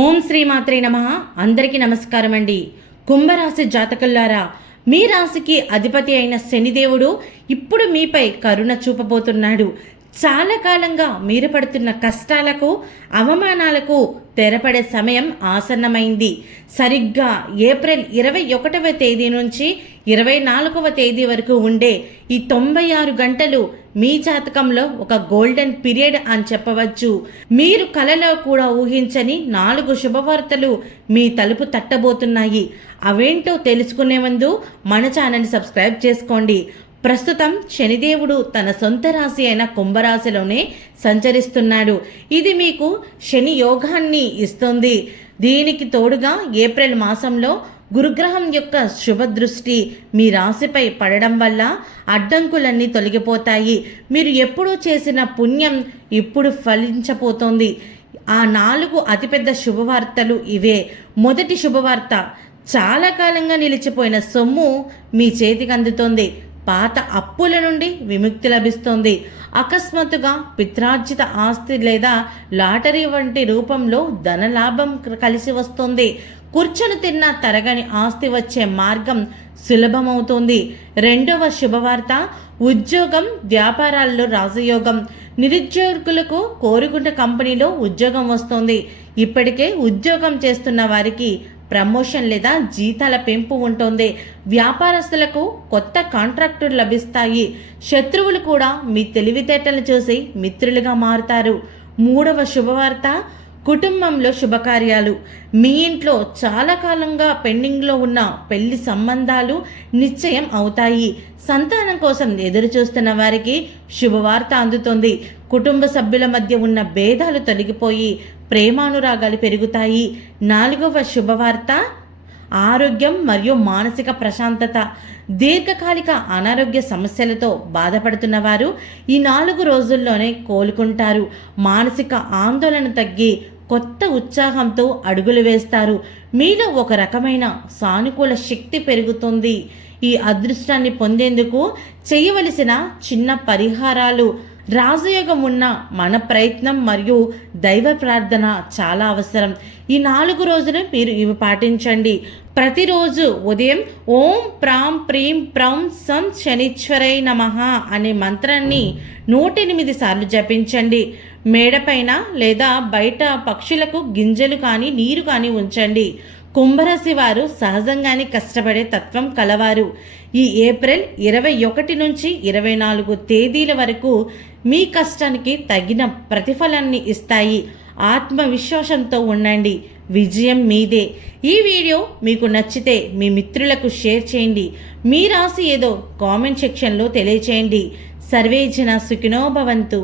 ఓం శ్రీమాత్రే నమః. అందరికీ నమస్కారం అండి. కుంభరాశి జాతకులారా, మీ రాశికి అధిపతి అయిన శనిదేవుడు ఇప్పుడు మీపై కరుణ చూపబోతున్నాడు. చాలా కాలంగా మీరు పడుతున్న కష్టాలకు, అవమానాలకు తెరపడే సమయం ఆసన్నమైంది. సరిగ్గా ఏప్రిల్ 21వ తేదీ నుంచి 24వ తేదీ వరకు ఉండే ఈ 96 గంటలు మీ జాతకంలో ఒక గోల్డెన్ పీరియడ్ అని చెప్పవచ్చు. మీరు కలలో కూడా ఊహించని 4 శుభవార్తలు మీ తలుపు తట్టబోతున్నాయి. అవేంటో తెలుసుకునే ముందు మన ఛానల్ని సబ్స్క్రైబ్ చేసుకోండి. ప్రస్తుతం శనిదేవుడు తన సొంత రాశి అయిన కుంభరాశిలోనే సంచరిస్తున్నాడు. ఇది మీకు శని యోగాన్ని ఇస్తుంది. దీనికి తోడుగా ఏప్రిల్ మాసంలో గురుగ్రహం యొక్క శుభదృష్టి మీ రాశిపై పడడం వల్ల అడ్డంకులన్నీ తొలగిపోతాయి. మీరు ఎప్పుడూ చేసిన పుణ్యం ఇప్పుడు ఫలించబోతోంది. ఆ 4 అతిపెద్ద శుభవార్తలు ఇవే. మొదటి శుభవార్త, చాలా కాలంగా నిలిచిపోయిన సొమ్ము మీ చేతికి అందుతోంది. పాత అప్పుల నుండి విముక్తి లభిస్తుంది. అకస్మాత్తుగా పిత్రార్జిత ఆస్తి లేదా లాటరీ వంటి రూపంలో ధనలాభం కలిసి వస్తుంది. కూర్చొని తిన్న తరగని ఆస్తి వచ్చే మార్గం సులభమవుతుంది. రెండవ శుభవార్త, ఉద్యోగం, వ్యాపారాల్లో రాజయోగం. నిరుద్యోగులకు కోరుకున్న కంపెనీలో ఉద్యోగం వస్తుంది. ఇప్పటికే ఉద్యోగం చేస్తున్న వారికి ప్రమోషన్ లేదా జీతాల పెంపు ఉంటుంది. వ్యాపారస్తులకు కొత్త కాంట్రాక్టులు లభిస్తాయి. శత్రువులు కూడా మీ తెలివితేటలు చూసి మిత్రులుగా మారుతారు. మూడవ శుభవార్త, కుటుంబంలో శుభకార్యాలు. మీ ఇంట్లో చాలా కాలంగా పెండింగ్లో ఉన్న పెళ్లి సంబంధాలు నిశ్చయం అవుతాయి. సంతానం కోసం ఎదురు చూస్తున్న వారికి శుభవార్త అందుతుంది. కుటుంబ సభ్యుల మధ్య ఉన్న భేదాలు తొలగిపోయి ప్రేమానురాగాలు పెరుగుతాయి. 4వ శుభవార్త, ఆరోగ్యం మరియు మానసిక ప్రశాంతత. దీర్ఘకాలిక అనారోగ్య సమస్యలతో బాధపడుతున్న వారు ఈ 4 రోజుల్లోనే కోలుకుంటారు. మానసిక ఆందోళన తగ్గి కొత్త ఉత్సాహంతో అడుగులు వేస్తారు. మీలో ఒక రకమైన సానుకూల శక్తి పెరుగుతుంది. ఈ అదృష్టాన్ని పొందేందుకు చేయవలసిన చిన్న పరిహారాలు. రాజయోగం ఉన్న మన ప్రయత్నం మరియు దైవ ప్రార్థన చాలా అవసరం. ఈ 4 రోజులు మీరు ఇవి పాటించండి. ప్రతిరోజు ఉదయం ఓం ప్రాం ప్రీం ప్రౌం సం శనీశ్వరై నమః అనే మంత్రాన్ని 108 సార్లు జపించండి. మేడపైన లేదా బయట పక్షులకు గింజలు కానీ నీరు కానీ ఉంచండి. కుంభరాశి వారు సహజంగానే కష్టపడే తత్వం కలవారు. ఈ ఏప్రిల్ 21 నుంచి 24 తేదీల వరకు మీ కష్టానికి తగిన ప్రతిఫలాన్ని ఇస్తాయి. ఆత్మవిశ్వాసంతో ఉండండి. విజయం మీదే. ఈ వీడియో మీకు నచ్చితే మీ మిత్రులకు షేర్ చేయండి. మీ రాశి ఏదో కామెంట్ సెక్షన్లో తెలియచేయండి. సర్వే జన సుఖినో భవంతు.